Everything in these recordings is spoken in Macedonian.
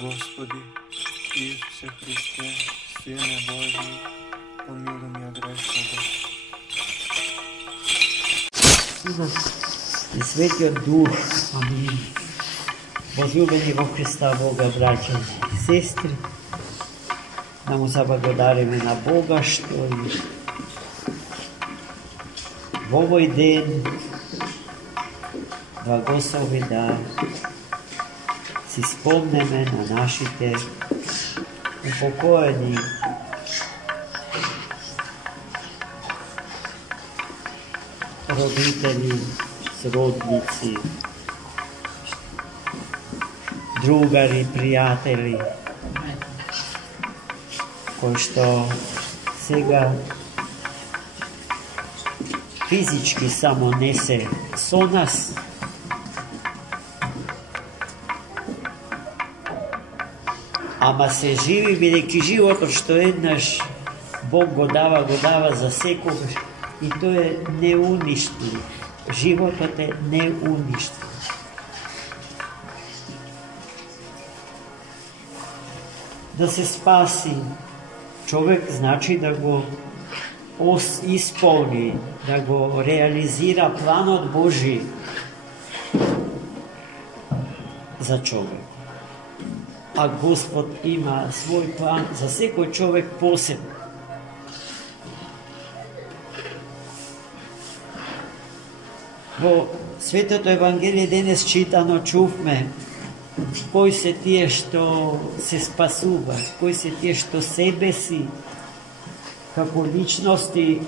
Gospodi, Isuse Hriste, Sine Božji, pomiluj me grešnoga. Sina i Svetio Duh, amin. Возлюбени во Христа Бога, братья и сестры, да му заблагодариме на Бога, што и во овој ден благослови да си спомнеме на нашите упокоени родители, сродници, другари, пријатели, кои што сега физички само не се со нас, ама се живи, бидејќи животот што еднаш Бог го дава за секогаш и тој е неуништив. Животот е неуништив. Да се спаси човек значи да го исполни, да го реализира планот Божи за човек. А Господ има свој план за секој човек посебно. Во Светото Евангелие денес читано чувме кои се тие што се спасува, кои се тие што себе си како личности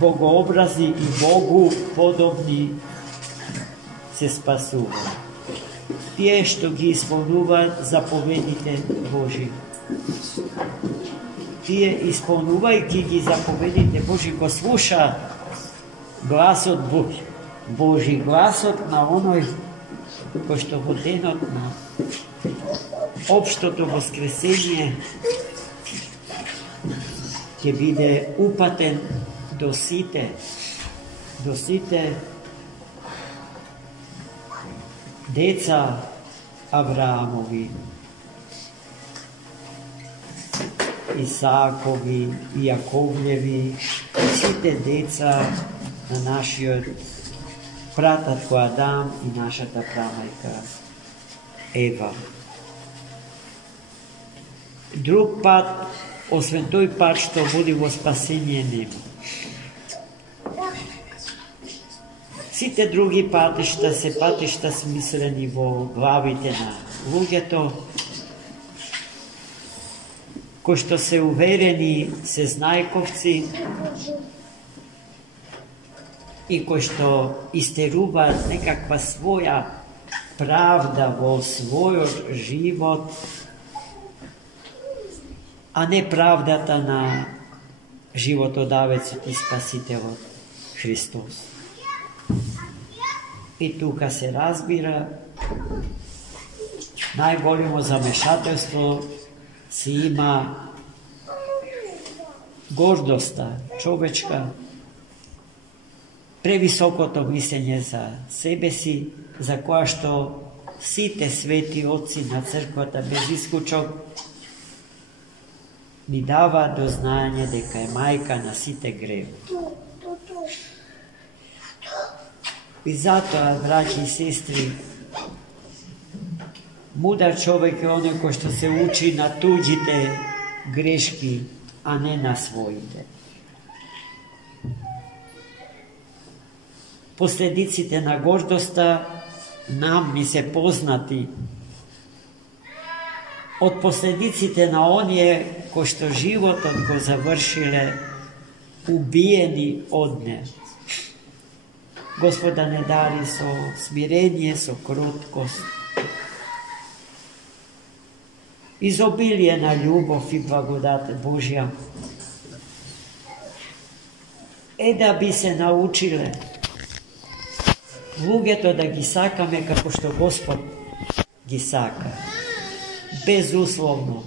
богообрази и Богу подобни се спасува. Тие што ги исполнуваат заповедите Божи. Тие исполнувајќи ги заповедите Божи го слушаат гласот Божи, гласот на оној кој што во денот на општото воскресение ќе биде упатен до сите деца Авраамови, Исаакови, Јаковлеви, сите деца на нашиот прататко Адам и нашата прамајка Ева. Друг пат, освен тој пат што води во спасение, нема. Сите други патишта се патишта смислени во главите на луѓето, кои што се уверени, се знајковци и кои што истеруваат некаква своја правда во својот живот, а не правдата на животодавецот и спасителот Христос. И тука се разбира најголемо замешателство си има гордоста човечка, превисокото мислење за себе си, за која што сите свети отци на црквата без исклучок ни дава до знаење дека е мајка на сите греви. И затоа, браќи и сестри, мудар човек е оној кој што се учи на туѓите грешки, а не на своите. Последиците на гордоста нам ми се познати од последиците на оние кои што животот го завршиле убиени од неа. Господа не дари со смирение, со кроткост, изобилие на љубов и благодат Божја. Да би се научиле луѓето да ги сакаме како што Господ ги сака, безусловно,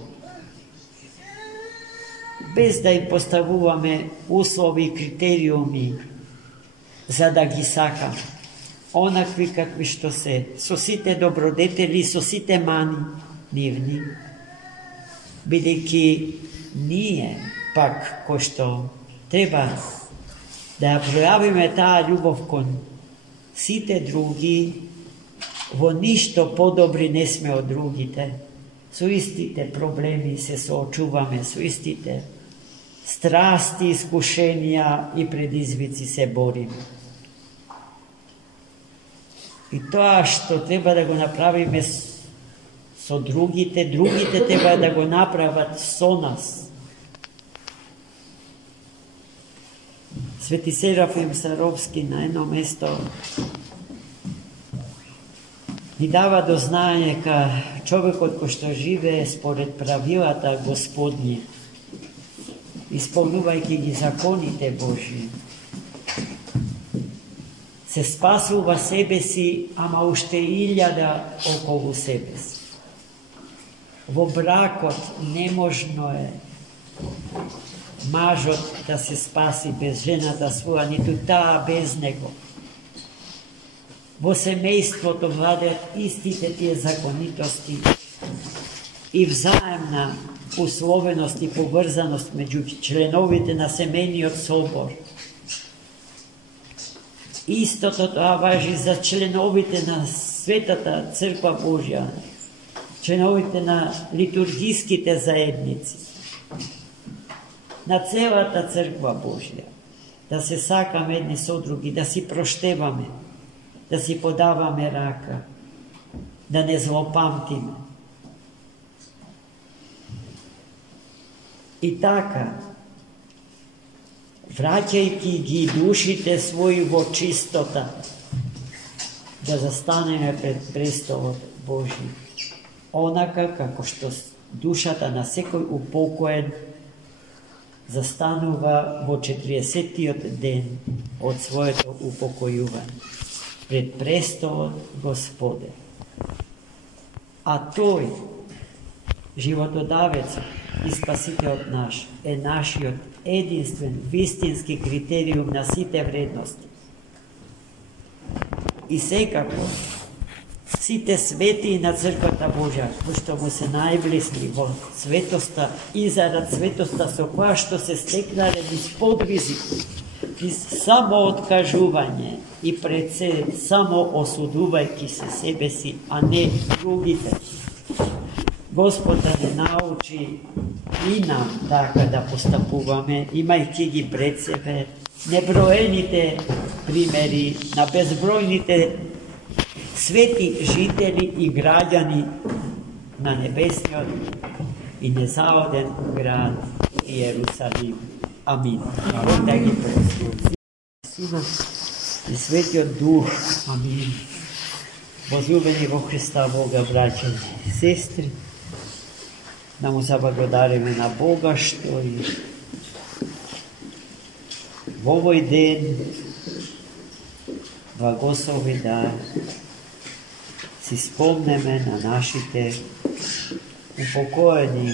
без да им поставуваме услови и критериуми за да ги сакаме, онакви какви што се, со сите добродетели, со сите мани, нивни, бидејќи ние пак кој што треба да ја пројавиме таа љубов кон сите други, во ништо подобри не сме од другите, со истите проблеми се соочуваме, со истите страсти, искушенија и предизвици се бориме. И тоа што треба да го направиме со другите, другите треба да го направат со нас. Свети Серафим Саровски на едно место ни дава до знање ка човекот кој што живее според правилата Господни, исполнувајќи ги законите Божии, се спасува себе си, ама уште 1000 околу себе си. Во бракот неможно е мажот да се спаси без жената своја, ниту таа без него. Во семејството владеат истите тие законитости и взаемна условеност и поврзаност меѓу членовите на семејниот собор. Истото тоа важи за членовите на Светата Црква Божја, членовите на литургиските заедници, на целата Црква Божја, да се сакаме едни со други, да си проштеваме, да си подаваме рака, да не злопамтиме. И така, враќајќи ги душите своји во чистота, да застанеме пред престолот Божи, онака како што душата на секој упокоен застанува во 40-тиот ден од своето упокојување пред престолот Господен. А тој, животодавец и спасителот наш, е нашиот единствен, вистински критериум на сите вредности. И секако, сите свети на Црквата Божја, кои што му се најблисни во светоста и зарад светоста со која што се стекнале низ подвизи, низ самооткажување и пред се само осудувајќи се себе си, а не другите. Господ да не научи и нам така да постапуваме, имајќи ги пред себе неброените примери на безбројните свети жители и граѓани на небесниот и незаоден град Иерусалим. Амин. Бог да ги благослови. Синот и Светиот Дух. Амин. Возлюбени во Христа Бога, браќа и сестри, да му заблагодариме на Бога што и во овој ден благослови да си спомнеме на нашите упокоени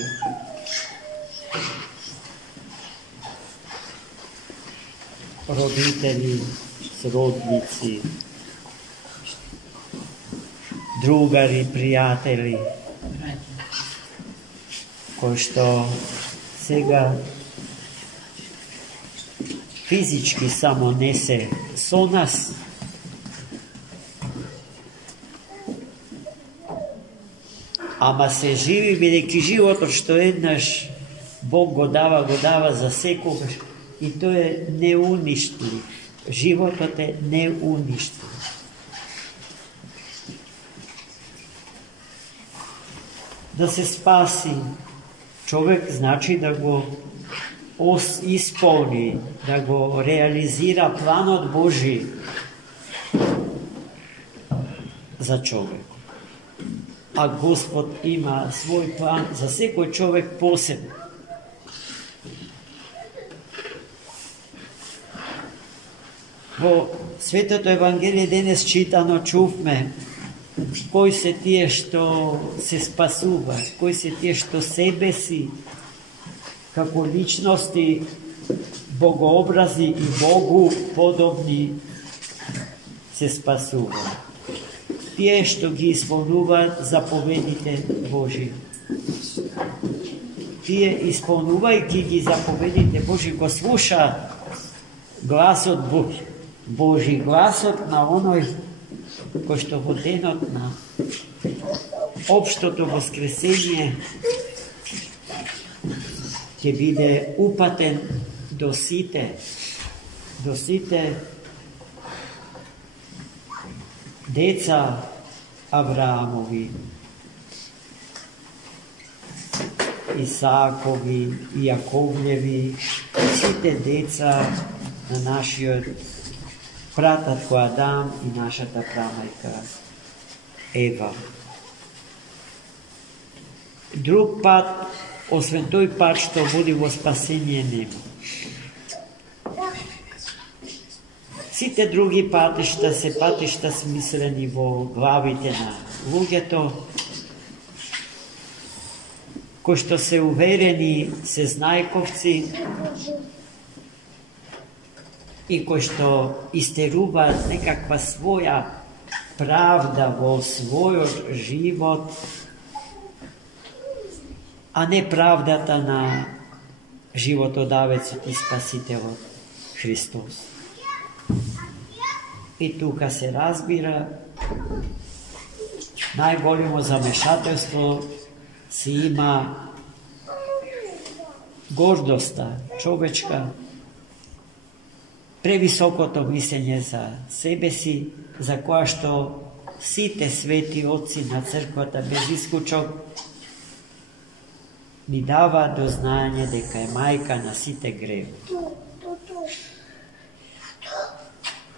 родители, сродници, другари, пријатели, кои што сега физички само не се со нас, ама се живи, бидејќи животот што еднаш Бог го дава за секогаш, и тој е неуништлив. Животот е неуништлив. Да се спаси човек значи да го исполни, да го реализира планот Божи за човек. А Господ има свој план за секој човек посебен. Во Светото Евангелие денес читано чувме кои се тие што се спасуваат, кои се тие што себе си како личности богообразни и Богу подобни се спасуваат. тие што ги исполнуваат заповедите Божи. Тие, исполнувајќи ги заповедите Божи, го слушаат гласот Божи, гласот на оној кој што во денот на општото воскресение ќе биде упатен до сите деца Авраамови, Исаакови, Јаковлеви, сите деца на нашиот прататко Адам и нашата прамајка Ева. Друг пат, освен тој пат што води во спасение, нема. Сите други патишта се патишта смислени во главите на луѓето, кои што се уверени, се знајковци и кои што истеруваат некаква своја правда во својот живот, а не правдата на животодавецот и спасителот Христос. И тука се разбира најголемо замешателство си има гордоста човечка, превисокото мислење за себе си, за која што сите свети отци на црквата без исклучок ни дава до знаење дека е мајка на сите греви.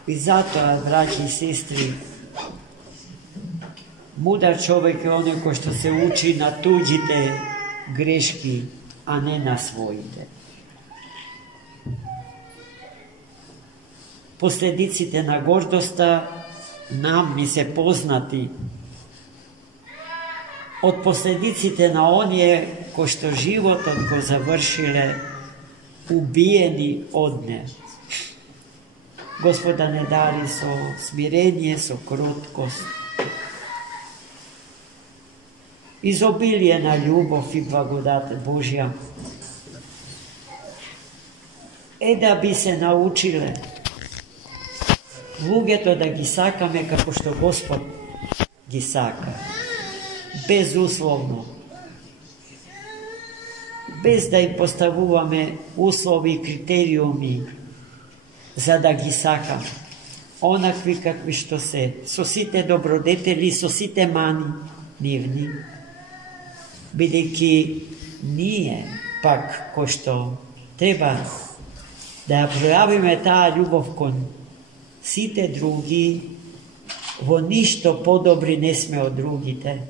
И затоа, браќи и сестри, мудар човек е оној кој што се учи на туѓите грешки, а не на своите. Последиците на гордоста нам ми се познати од последиците на оние кои што животот го завршиле убиени од неа. Господа не дари со смирение, со кроткост, изобилие на љубов и благодат Божја, да би се научиле луѓето да ги сакаме како што Господ ги сака, безусловно, без да им поставуваме услови и критериуми за да ги сакаме, онакви какви што се, со сите добродетели, со сите мани нивни, бидејќи ние пак кој што треба да ја пројавиме таа љубов кон сите други, во ништо подобри не сме од другите,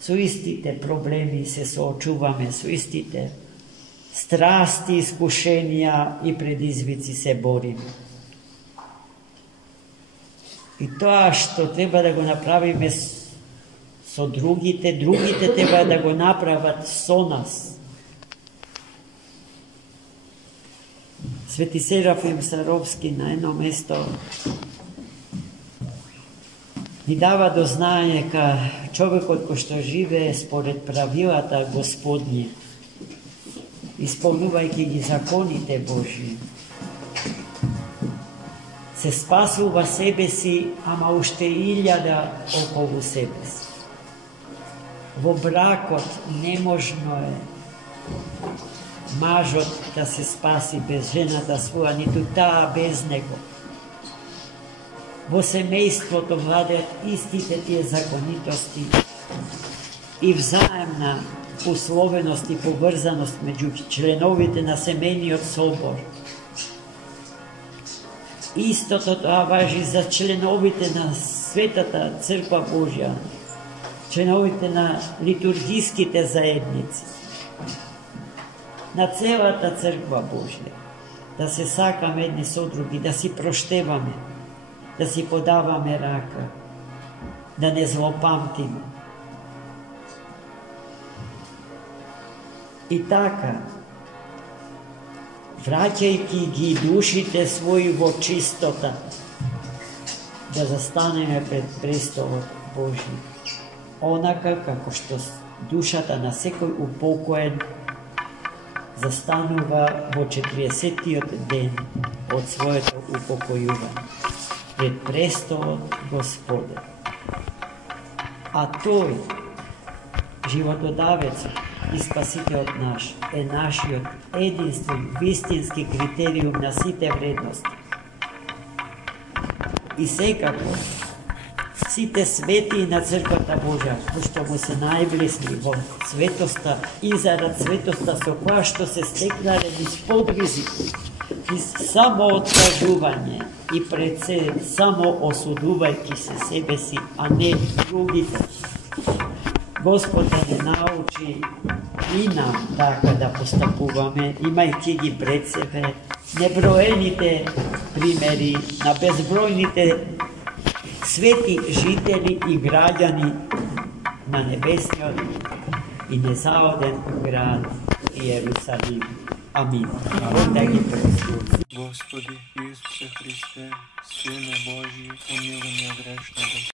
со истите проблеми се соочуваме, со истите страсти, искушенија и предизвици се бориме. И тоа што треба да го направиме со другите, другите треба да го направат со нас. Свети Серафим Саровски на едно место ни дава до знаење дека човекот кој што живее според правилата Господни, исполнувајќи ги законите Божии, се спасува себе си, ама уште 1000 околу себе си. Во бракот неможно е мажот да се спаси без жената своја, ниту таа без него. Во семејството владеат истите тие законитости и взаемна условеност и поврзаност меѓу членовите на семејниот собор. Истото тоа важи за членовите на Светата Црква Божја, членовите на литургиските заедници, на целата Црква Божја, да се сакаме едни со други, да си проштеваме, да си подаваме рака, да не злопамтиме. И така, враќајќи ги душите своји во чистота, да застанеме пред престолот Божи, онака како што душата на секој упокоен застанува во 40-тиот ден од своето упокојување пред престолот Господен. А тој, животодавец и спасителот наш, е нашиот единствен, вистински критериум на сите вредности. И секако, сите свети на Црквата Божја, кои што му се најблисни во светоста и зарад светоста со која што се стекнале низ подвизи, низ самооткажување и пред се само осудувајќи се себе си, а не другите. Господ да не научи и нам така да постапуваме, имајќи ги пред себе неброените примери на безбројните свети жители и граѓани на небесниот и незаоден град Иерусалим. Амин. Бог да ги благослови. Господи Исусе Христе, Сине Божий, помилуй меня грешного.